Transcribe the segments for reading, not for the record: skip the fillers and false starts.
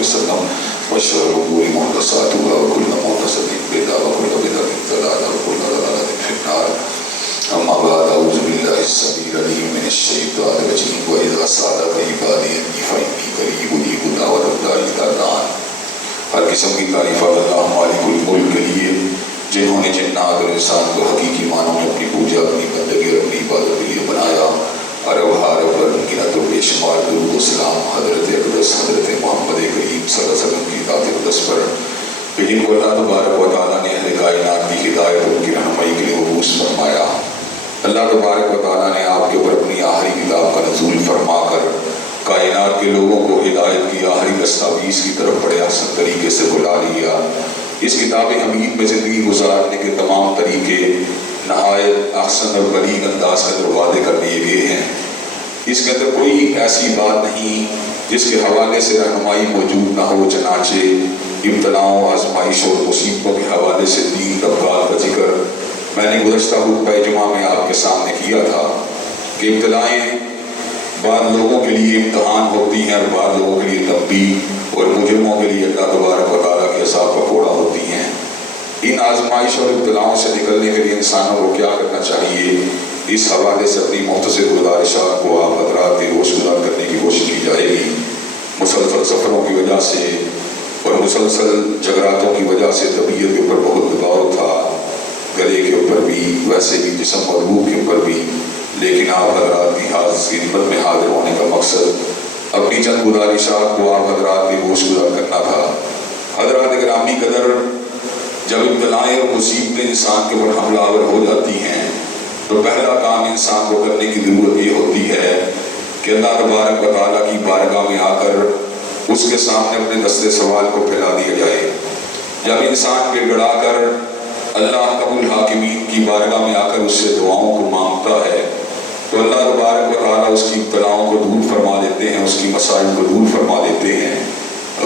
وسلم وشر الأمور محدثاتها وكل محدثة بدعة وكل بدعة ضلالة وكل ضلالة في النار. أما بعد أعوذ بالله السميع العليم من الشيطان الرجيم وإذا سألك عبادي عني فإني قريب أجيب دعوة الداعي إذا دعان. ہر قسم کی تعریفات اللہ مالک الملک کے لیے جنہوں نے جنات اور انسان کو حقیقی معنوں میں اپنی پوجا اپنی بندگی اور اپنی عبادت کے لیے بنایا. عرب حارب اور گنت و بے شمار درود و سلام حضرت اقدس حضرت محمد کریم صلی اللہ علیہ وسلم کی ذات اقدس پر کہ جن کو اللہ تبارک و تعالیٰ نے اہل کائنات کی ہدایت اور ان کی رہنمائی کے لیے مبعوث فرمایا. اللہ تبارک و تعالیٰ نے آپ کے اوپر اپنی آخری کتاب کا نزول فرما کر کائنات کے لوگوں کو ہدایت کی آخری دستاویز کی طرف بڑے احسن طریقے سے بلا لیا. اس کتاب حمید میں زندگی گزارنے کے تمام طریقے نہایت احسن اور بلیغ انداز کے اندر وعدے کر دیے گئے ہیں. اس کے اندر کوئی ایسی بات نہیں جس کے حوالے سے رہنمائی موجود نہ ہو. چنانچہ ابتلاؤں آزمائش اور مصیبتوں کے حوالے سے 3 طبقات کا ذکر میں نے گزشتہ خطبہ جمعہ میں آپ کے سامنے کیا تھا کہ ابتلائیں بعض لوگوں کے لیے امتحان ہوتی ہیں اور بعض لوگوں کے لیے تنبیہ اور مجرموں کے لیے اللہ تبارک و تعالیٰ کے عذاب کا کوڑا ہوتی ہیں. ان آزمائش اور ابتلاؤں سے نکلنے کے لیے انسانوں کو کیا کرنا چاہیے، اس حوالے سے اپنی مختصر گزارشات کو آپ حضرات روش گزار کرنے کی کوشش کی جائے گی. مسلسل سفروں کی وجہ سے اور مسلسل جگراتوں کی وجہ سے طبیعت کے اوپر بہت دباؤ تھا، گلے کے اوپر بھی، ویسے بھی جسم اور روح کے اوپر بھی. لیکن آپ حضرات کی خدمت میں حاضر ہونے کا مقصد اپنی چند گزارشات کو آپ حضرات کی گوش گزار کرنا تھا. حضرات گرامی قدر، جب ابتلائیں اور مصیبتیں انسان کے اوپر حملہ آور ہو جاتی ہیں تو پہلا کام انسان کو کرنے کی ضرورت یہ ہوتی ہے کہ اللہ تبارک و تعالیٰ کی بارگاہ میں آ کر اس کے سامنے اپنے دستے سوال کو پھیلا دیا جائے. جب انسان گڑ گڑا کر اللہ قبول حاکمین کی بارگاہ میں آ کر اس سے دعاؤں کو مانگتا ہے تو اللہ تبارک و تعالیٰ اس کی ابتلاؤں کو دور فرما دیتے ہیں، اس کی مسائل کو دور فرما دیتے ہیں.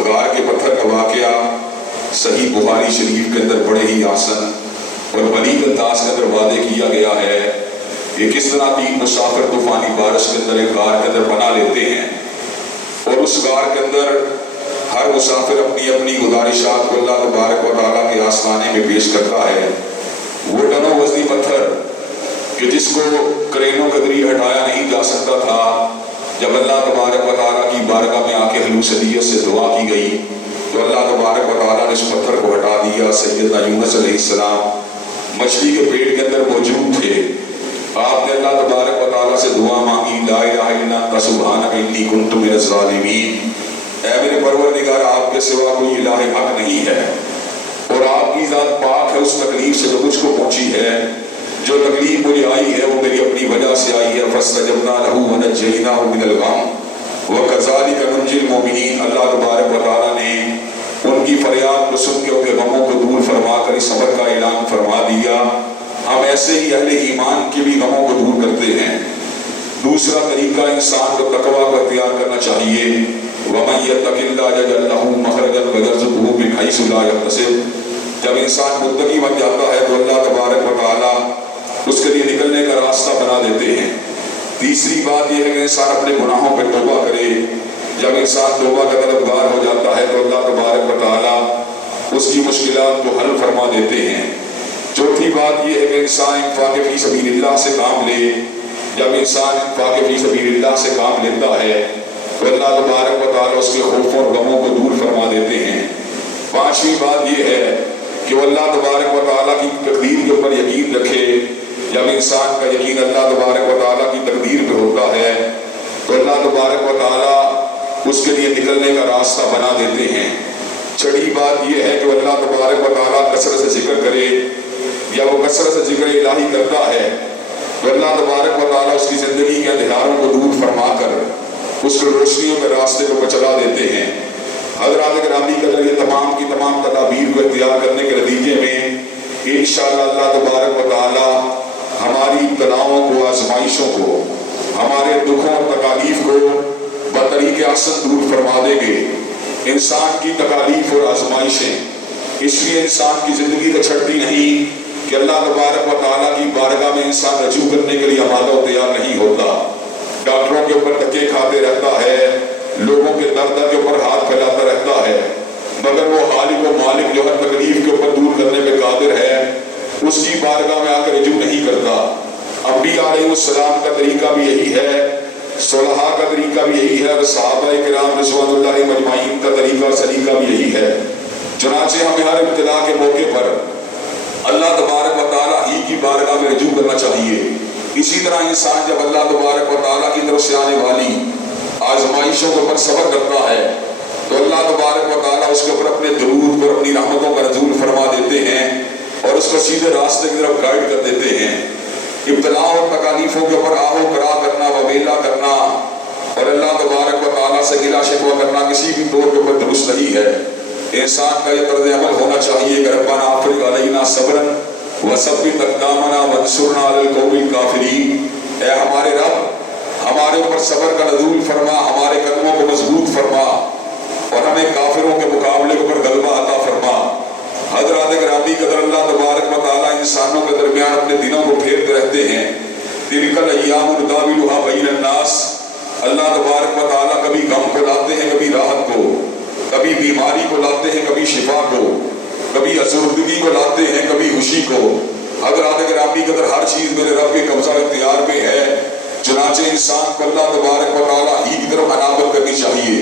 غار کے پتھر کا واقعہ صحیح بخاری شریف کے اندر بڑے ہی آسن اور بلیغ انداز کے اندر واضح کیا گیا ہے کہ کس طرح 3 مسافر طوفانی بارش کے اندر ایک غار کے اندر بنا لیتے ہیں اور اس غار کے اندر ہر مسافر اپنی اپنی گزارشات کو اللہ تبارک و تعالیٰ کے آستانے میں پیش کرتا ہے. وہ ٹنوں وزنی پتھر کہ جس کو کرینوں کے ذریعے ہٹایا نہیں جا سکتا تھا، جب اللہ تبارک و تعالیٰ کی بارگاہ میں آ کے خلوصیت سے دعا کی گئی تو اللہ تبارک و تعالیٰ نے اس پتھر کو ہٹا دیا. سیدنا یونس علیہ السلام مچھلی کے پیٹ کے اندر موجود تھے. آپ نے اللہ تبارک و تعالیٰ سے دعا مانگی، لا الہ الا انت سبحانک انی کنت من الظالمین. اے میرے پروردگار، آپ کے سوا کوئی الہ حق نہیں ہے اور آپ کی ذات پاک ہے اس تکلیف سے جو مجھ کو پہنچی ہے. جو تکلیف مجھے آئی ہے وہ میری اپنی وجہ سے آئی ہے. فاستجبنا له ونجیناہ من الغم وکذالک ننجی المؤمنین. اللہ تبارک و تعالیٰ نے ان کی فریاد کو سن کے ان کے غموں کو دور فرما کر اس صبر کا اعلان فرما دیا. ہم ایسے ہی اہل ایمان کے بھی غموں کو دور کرتے ہیں. دوسرا طریقہ انسان کو تقویٰ کو اختیار کرنا چاہیے. وَمَن يَتَّقِ اللَّهَ يَجْعَل لَّهُ مَخْرَجًا وَيَرْزُقْهُ مِنْ حَيْثُ لَا يَحْتَسِبُ. جب انسان متقی بن جاتا ہے تو اللہ تبارک و تعالیٰ اس کے لیے نکلنے کا راستہ بنا دیتے ہیں. تیسری بات یہ ہے کہ انسان اپنے گناہوں پہ توبہ کرے. جب انسان توبہ کا طلبگار ہو جاتا ہے تو اللہ تبارک و تعالیٰ اس کی مشکلات کو حل فرما دیتے ہیں. چوتھی بات یہ ہے کہ انسان انفاق فی سبیل اللہ سے کام لے. جب انسان انفاق فی سبیل اللہ سے کام لیتا ہے تو اللہ تبارک و تعالیٰ اس کے خوفوں اور غموں کو دور فرما دیتے ہیں. پانچویں بات یہ ہے کہ وہ اللہ تبارک و تعالیٰ کی تقدیر کے اوپر یقین رکھے. جب انسان کا یقین اللہ تبارک و تعالیٰ کی تقدیر پہ ہوتا ہے تو اللہ تبارک و تعالیٰ اس کے لیے نکلنے کا راستہ بنا دیتے ہیں. چھٹی بات یہ ہے کہ وہ اللہ تبارک و تعالیٰ کثرت سے ذکر کرے. یا وہ کثرت سے ذکر الہی کرتا ہے تو اللہ تبارک و تعالیٰ اس کی زندگی کے اندھیاروں کو دور فرما کر اس کو روشنیوں کے راستے کو چلا دیتے ہیں. حضرات گرامی قدر، یہ تمام کی تمام تدابیر کو اختیار کرنے کے نتیجے میں انشاءاللہ اللہ تبارک و تعالیٰ ہماری ابتلاؤں کو، آزمائشوں کو، ہمارے دکھوں اور تکالیف کو بطریق احسن دور فرما دیں گے. انسان کی تکالیف اور آزمائشیں اس لیے انسان کی زندگی تو چھٹتی نہیں کہ اللہ تبارک و تعالیٰ کی بارگاہ میں انسان رجوع کرنے کے لیے آمادہ و تیار نہیں ہوتا. ڈاکٹروں کے اوپر دھکے کھاتے رہتا ہے، لوگوں کے درد کے اوپر ہاتھ پھیلاتا رہتا ہے. جو ہر تکلیف کے اوپر دور کرنے پہ قادر ہے، اس کی بارگاہ میں آ کر رجوع نہیں کرتا۔ انبیاء علیہ السلام کا طریقہ بھی یہی ہے، صلحاء کا طریقہ بھی یہی ہے، اور صحابہ کرام رضوان اللہ علیہم اجمعین کا طریقہ سلیقہ بھی یہی ہے۔ چنانچہ ہمیں ہر ابتلا کے موقع پر اللہ تبارک و تعالیٰ ہی کی بارگاہ میں رجوع کرنا چاہیے۔ اسی طرح انسان جب اللہ تبارک و تعالیٰ کی طرف سے آنے والی آزمائشوں کے اوپر صبر کرتا ہے تو اللہ تبارک و تعالیٰ اس کے اوپر اپنے درود پر اپنی رحمتوں کا نزول فرما دیتے ہیں اور اس کو سیدھے راستے کی طرف گائیڈ کر دیتے ہیں۔ ابتلا اور تکالیفوں کے اوپر آہ و کرا کرنا، وبیلا کرنا اور اللہ تبارک و تعالیٰ سے گلہ شکوہ کرنا کسی بھی طور کے اوپر درست نہیں ہے۔ انسان کا یہ طرز عمل ہونا چاہیے کہ ربنا افرغ علینا صبرا وثبت اقدامنا وانصرنا علی القوم الکافرین، اے ہمارے رب ہمارے اوپر صبر کا نزول فرما، ہمارے قدموں کو مضبوط فرما اور ہمیں کافروں کے مقابلے کے اوپر غلبہ عطا فرما۔ حضرات گرامی قدر، اللہ تبارک و تعالیٰ انسانوں کے درمیان اپنے دنوں کو پھیرتے رہتے ہیں۔ تلک الایام نداولها بین الناس، اللہ تبارک و تعالیٰ کبھی غم کو لاتے ہیں، کبھی راحت کو، کبھی بیماری کو لاتے ہیں، کبھی شفا کو، کبھی ازردگی کو لاتے ہیں، کبھی خوشی کو۔ حضرات گرامی قدر، ہر چیز میرے رب کے قبضہ اختیار میں ہے، چنانچہ انسان کو اللہ تبارک و تعالیٰ ہی کی طرف عنابت کرنی چاہیے۔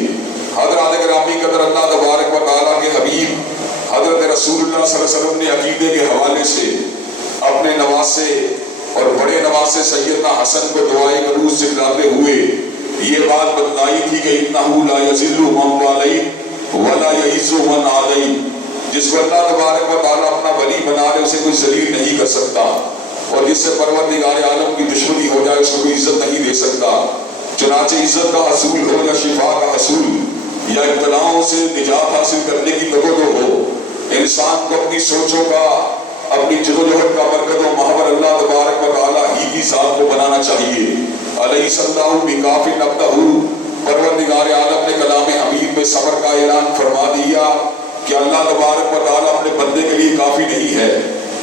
حضرات گرامی قدر، اللہ تبارک و تعالیٰ کے حبیب حضرت رسول اللہ صلی اللہ علیہ وسلم نے عقیدے کے حوالے سے اپنے نواسے اور بڑے نواسے سیدنا حسن کو دعائے قنوت سکھلاتے ہوئے یہ بات بتلائی تھی کہ انہ لا یذل من والیت ولا یعز من عادیت، جس کو اللہ تبارک و تعالیٰ اپنا ولی بنا لے اسے کوئی ذلیل نہیں کر سکتا، اور جس سے پروردگار عالم کی دشمنی ہو جائے اس کو کوئی عزت نہیں دے سکتا۔ چنانچہ عزت کا حصول ہو یا شفا کا حصول یا ابتلاؤں سے نجات حاصل کرنے کی تگودو ہو، انسان کو اپنی سوچوں کا، اپنی جدوجہد کا مرکز و محور اللہ تبارک و تعالیٰ ہی کی ذات کو بنانا چاہیے۔ الیس اللہ بکاف عبدہ، پروردگار عالم نے کلام حمید میں صبر کا اعلان فرما دیا کہ اللہ تبارک و تعالیٰ اپنے بندے کے لیے کافی نہیں ہے۔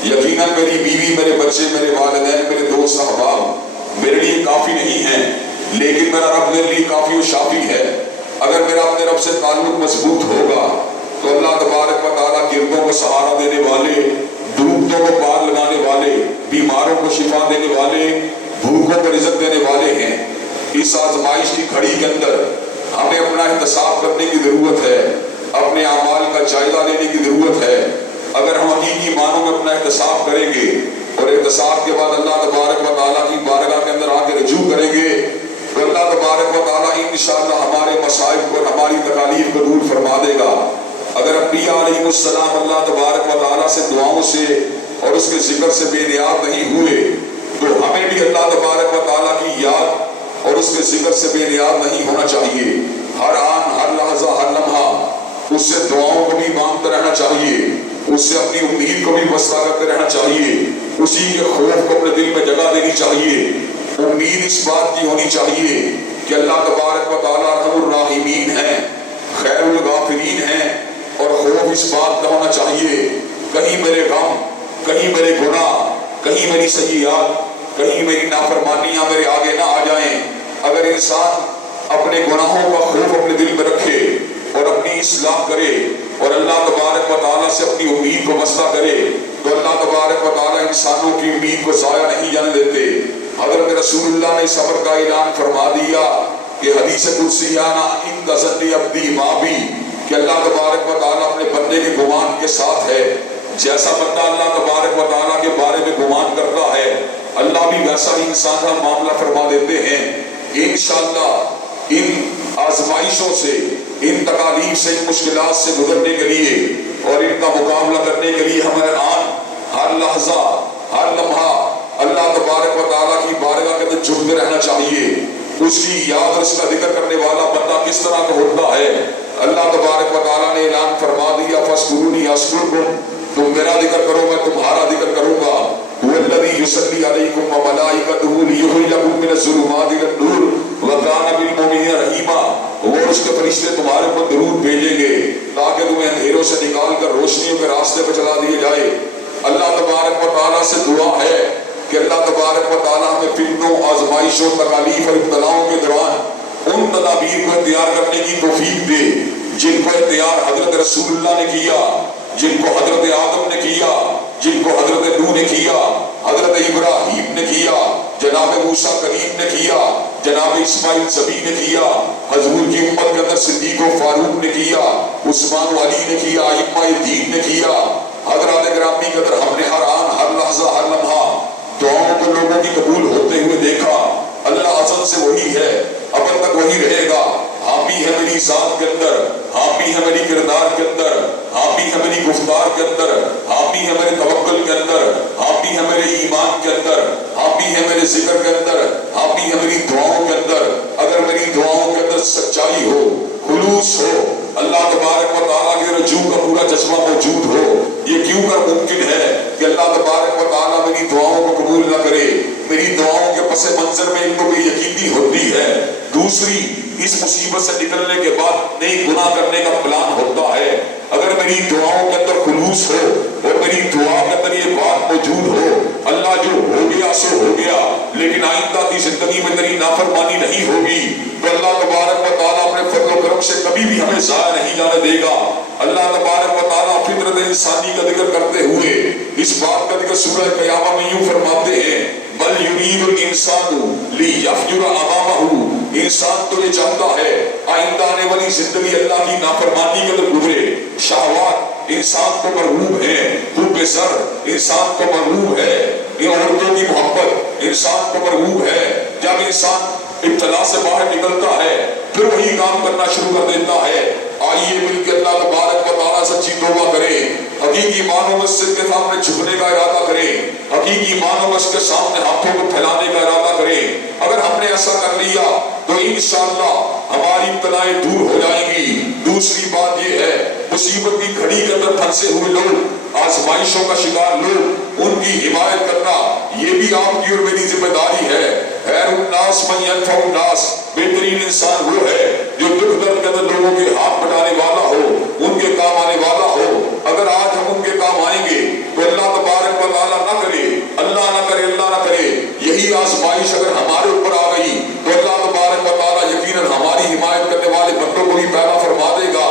یقیناً میری بیوی، میرے بچے، میرے والدین، میرے دوست احباب میرے لیے کافی نہیں ہیں، لیکن میرا رب میرے لیے کافی و شافی ہے۔ اگر میرا اپنے رب سے تعلق مضبوط ہوگا تو اللہ تبارک و تعالیٰ گردوں کو سہارا دینے والے، ڈوبتوں کو پار لگانے والے، بیماروں کو شفا دینے والے، بھوکوں کو رزق دینے والے ہیں۔ اس آزمائش کی گھڑی کے اندر ہمیں اپنا احتساب کرنے کی ضرورت ہے، اپنے اعمال کا جائزہ لینے کی ضرورت ہے۔ اگر ہم حقیقی معنوں میں اپنا احتساب کریں گے اور احتساب کے بعد اللہ تبارک و تعالیٰ کی بارگاہ کے اندر آ کے رجوع کریں گے تو اللہ تبارک و تعالیٰ انشاءاللہ ہمارے مصائب کو، ہماری تکالیف کو دور فرما دے گا۔ اگر انبیاء علیہ السلام اللہ تبارک و تعالیٰ سے دعاؤں سے اور اس کے ذکر سے بے نیاز نہیں ہوئے تو ہمیں بھی اللہ تبارک و تعالیٰ کی یاد اور اس کے ذکر سے بے نیاز نہیں ہونا چاہیے۔ ہر آن، ہر لحظہ، ہر لمحہ اس سے دعاؤں کو بھی مانگتے رہنا چاہیے، اس سے اپنی امید کو بھی وسطہ کرتے رہنا چاہیے، اسی کے خوف کو اپنے دل میں جگہ دینی چاہیے۔ امید اس بات کی ہونی چاہیے کہ اللہ تبارک و تعالیٰ ارحم الراحمین ہیں، خیر الغافرین ہیں، اور خوف اس بات کا ہونا چاہیے کہیں میرے غم، کہیں میرے گناہ، کہیں میری سیئات، کہیں میری نافرمانیاں میرے آگے نہ آ جائیں۔ اگر انسان اپنے گناہوں کا خوف اپنے دل میں رکھے اور اپنی اصلاح کرے اور اللہ تبارک و تعالیٰ سے اپنی امید کو وسطہ کرے تو اللہ تبارک و تعالیٰ انسانوں کی امید کو ضائع نہیں جانے دیتے۔ حضرت رسول اللہ نے صبر کا اعلان فرما دیا کہ حدیث قدسیانہ ان ظن عبدی ما بی، کہ اللہ تبارک و تعالیٰ اپنے بندے کے گمان کے ساتھ ہے۔ جیسا بندہ اللہ تبارک و تعالیٰ کے بارے میں گمان کرتا ہے اللہ بھی ویسا ہی انسان کا معاملہ فرما دیتے ہیں۔ انشاءاللہ ان آزمائشوں سے، ان تکالیف سے، ان مشکلات سے گزرنے کے لیے اور ان کا مقابلہ کرنے کے لیے ہمیں ہر لحظہ، ہر لمحہ اللہ تبارک و تعالیٰ کی بارگاہ کے اندر جھکتے رہنا چاہیے۔ اس کی یاد اور اس کا ذکر کرنے والا بندہ کس طرح کا ہوتا ہے؟ اللہ تبارک و تعالیٰ نے اعلان فرما دیا فاذکرونی اذکرکم، تم میرا ذکر کرو میں تمہارا ذکر کروں گا۔ والذی یصلی علیکم وملائکتہ لیخرجکم من الظلمات الی النور وکان بالمؤمنین رحیما، وہ اس کے فرشتے تمہارے اوپر درود بھیجیں گے تاکہ تمہیں اندھیروں سے نکال کر روشنیوں کے راستے پہ چلا دیے جائے۔ اللہ تبارک و تعالیٰ سے دعا ہے کہ اللہ تبارک و تعالیٰ ہمیں فتنوں، آزمائشوں، تکالیف اور ابتلاؤں کے دوران ان تدابیر کو اختیار کرنے کی توفیق دے جن کو اختیار حضرت رسول اللہ نے کیا، جن کو حضرت آدم نے کیا، جن کو حضرت نوح نے کیا، حضرت ابراہیم نے کیا، جناب موسیٰ کلیم نے کیا، جناب اسماعیل ذبیح نے کیا، حضور کی امت کے اندر صدیق و فاروق نے کیا، عثمان و علی نے کیا، ائمہ دین نے کیا. حضرات گرامی کے اندر ہم نے ہر آن، ہر لحظہ، ہر لمحہ دعاؤں کو لوگوں کی قبول ہوتے ہوئے دیکھا. اللہ ازل سے وہی ہے، اب تک وہی رہے گا. حامی ہے میری ذات کے اندر، حامی ہے میری کردار کے اندر، حامی ہے میری گفتار کے اندر، حامی ہے میرے توکل کے اندر، حامی ہے میرے ایمان کے اندر، حامی ہے میرے ذکر کے اندر، حامی ہے میری دعاؤں کے اندر. اگر میری دعاؤں کے اندر سچائی ہو، خلوص ہو، اللہ تبارک و تعالیٰ کے رجوع کا پورا جذبہ موجود ہو، یہ کیوں کر ممکن ہے کہ اللہ تبارک و تعالیٰ میری دعاؤں کو قبول نہ کرے؟ میری دعاؤں کے پس منظر میں ان کو بھی یقینی ہوتی ہے. دوسری، اس مصیبت سے نکلنے کے بعد نئی گناہ کرنے کا پلان ہوتا ہے. اگر میری دعاؤں کے اندر خلوص ہو اور میری دعا کے اندر یہ بات موجود ہو، اللہ جو ہو گیا سو ہو گیا، لیکن آئندہ کی زندگی میں تیری نافرمانی نہیں ہوگی، تو اللہ تبارک و تعالیٰ اپنے فضل و کرم سے کبھی بھی ہمیں ضائع نہیں جانے دے گا. اللہ تبارک و تعالیٰ فطرت انسانی کا ذکر کرتے ہوئے اس بات کا ذکر سورہ قیامہ میں یوں فرماتے ہیں، بل یرید الانسان لیفجر امامہ. انسان تو یہ چاہتا ہے آئندہ آنے والی زندگی اللہ کی نافرمانی کے اندر گزرے. شہوات انسان کو مرغوب ہے، حب زر انسان کو مرغوب ہے، یہ عورتوں کی محبت انسان کو مرغوب ہے. جب انسان ابتلا سے باہر نکلتا ہے پھر وہی کام کرنا شروع کر دیتا ہے. آئیے مل کے اللہ تبارک و تعالیٰ سچی توبہ کرے، حقیقی معنوں میں اس کے سامنے جھکنے کا ارادہ کرے، حقیقی معنوں میں اس کے سامنے ہاتھوں کو پھیلانے کا ارادہ کرے. اگر ہم نے ایسا کر لیا تو انشاءاللہ ہماری ابتلائیں دور ہو جائیں گی. دوسری بات یہ ہے، مصیبت کی گھڑی کے اندر پھنسے ہوئے لوگ، آزمائشوں کا شکار لوگ، ان کی حمایت کرنا یہ بھی آپ کی اور میری ذمہ داری ہے. خیر الناس من ینفع الناس، بہترین انسان وہ ہے جو دکھ درد کے اندر لوگوں کے ہاتھ بٹانے والا ہو، ان کے کام آنے والا ہو. اگر آج ہم ان کے کام آئیں گے تو اللہ تبارک و تعالیٰ نہ کرے، اللہ نہ کرے، اللہ نہ کرے، یہی آزمائش اگر ہمارے اوپر آ گئی تو اللہ تبارک و تعالیٰ یقیناً ہماری حمایت کرنے والے بندوں کو بھی پیدا فرما دے گا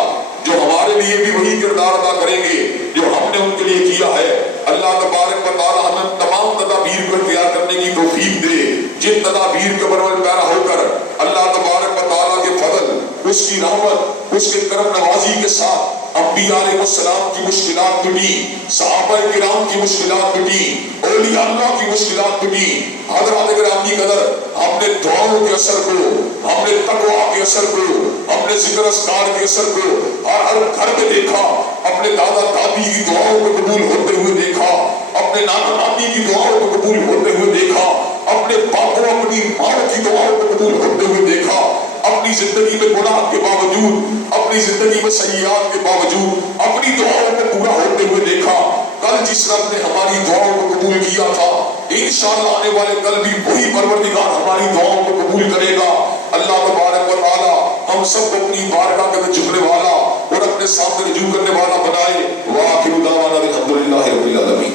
جو ہمارے لیے بھی وہی کردار ادا کریں گے جو ہم نے ان کے لیے کیا ہے. اللہ تبارک و تعالیٰ ہمیں تمام تدابیر کو اختیار کرنے کی توفیق دے، جن تدابیر کے برابر پیرا ہو کر اللہ تبارک و تعالیٰ کے فضل، اس کی رحمت، اس کے کرم نوازی کے ساتھ انبیاء علیہ السلام کی مشکلات مٹی، صحابہ کرام کی مشکلات مٹی، اولیاء اللہ کی مشکلات مٹی. حضرات گرامی قدر، ہم نے دعاؤں کے اثر کو، ہم نے تقویٰ کے اثر کو، ہم نے ذکر اذکار کے اثر کو ہر گھر میں دیکھا. اپنے دادا دادی کی دعاؤں کو قبول ہوتے ہوئے دیکھا، اپنے نانا نانی کی دعاؤں کو قبول ہوتے ہوئے دیکھا، اپنے باپوں اپنی ماں کی دعاؤں کو قبول ہوتے ہوئے دیکھا. اپنی زندگی میں گناہ کے باوجود، اپنی زندگی میں سیئات کے باوجود اپنی دعاؤں کو پورا ہوتے ہوئے دیکھا. کل جس رب نے ہماری دعاؤں کو قبول کیا تھا، انشاءاللہ آنے والے کل بھی وہی پروردگار ہماری دعاؤں کو قبول کرے گا. اللہ تبارک و تعالی ہم سب کو اپنی بارگاہ کے اندر جھکنے والا اور اپنے سامنے رجوع کرنے والا بنائے. وآخر دعوانا الحمدللہ رب العالمین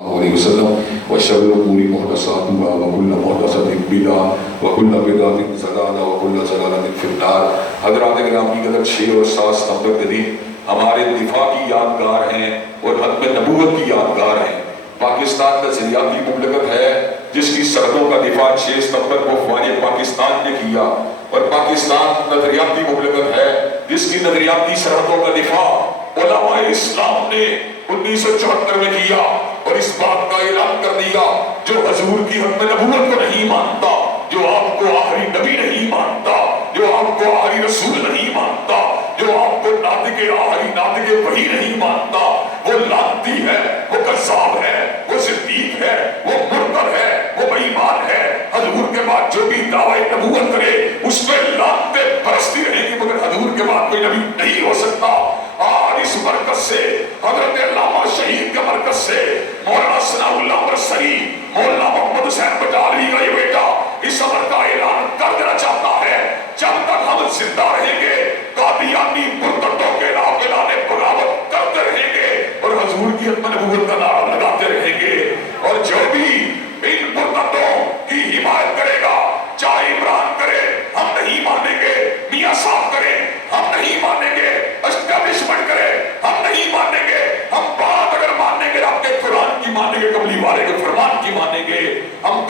علیہ وسلم. وشر الامور محدثاتها وكل محدثۃ بدعۃ وكل بدعۃ ضلالہ وكل ضلالۃ فی النار. حضرات گرامی قدر 6 اور 7 ستمبر کے دن ہمارے دفاع کی یادگار ہیں اور ختم نبوت کی یادگار ہیں. پاکستان نظریاتی مملکت ہے جس کی سرحدوں کا دفاع 6 ستمبر کو فوج پاکستان نے کیا، اور پاکستان نظریاتی مملکت ہے جس کی نظریاتی سرحدوں کا دفاع علماء اسلام نے 1974 میں کیا، اور اس بات کا اعلان کر دیا جو حضور کی ختم نبوت کو نہیں مانتا، جو آپ کو آخری نبی نہیں مانتا، جو آپ کو آخری رسول نہیں مانتا، جو آپ کو ناطق آخری ناطق وحی نہیں مانتا، وہ لعنتی ہے، وہ کذاب ہے، وہ صدیق ہے، وہ مرتد ہے، وہ بے ایمان ہے. حضور کے بعد جو بھی دعوی نبوت کرے اس میں لعنتیں برستی رہے گی، مگر حضور کے بعد کوئی نبی نہیں ہو سکتا. آج اس مرکز سے، حضرت علامہ شہید کے مرکز سے، مولانا ثناء اللہ مرسلی، مولانا محمد حسین بٹالوی کا یہ بیٹا اس امر کا اعلان کر دینا چاہتا ہے، جب تک ہم زندہ رہیں گے قادیانی مرتدوں کے نافذانے بغاوت کرتے رہیں گے اور حضور کی ختم نبوت کا نعرہ لگاتے رہیں گے. اور جو بھی ان مرتدوں کی حمایت کرے گا، چاہے عمران کرے ہم نہیں مانیں گے، میاں صاحب کرے ہم نہیں مانیں گے، اسٹیبلشمنٹ کرے ہم نہیں مانیں گے،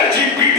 LGBT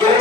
2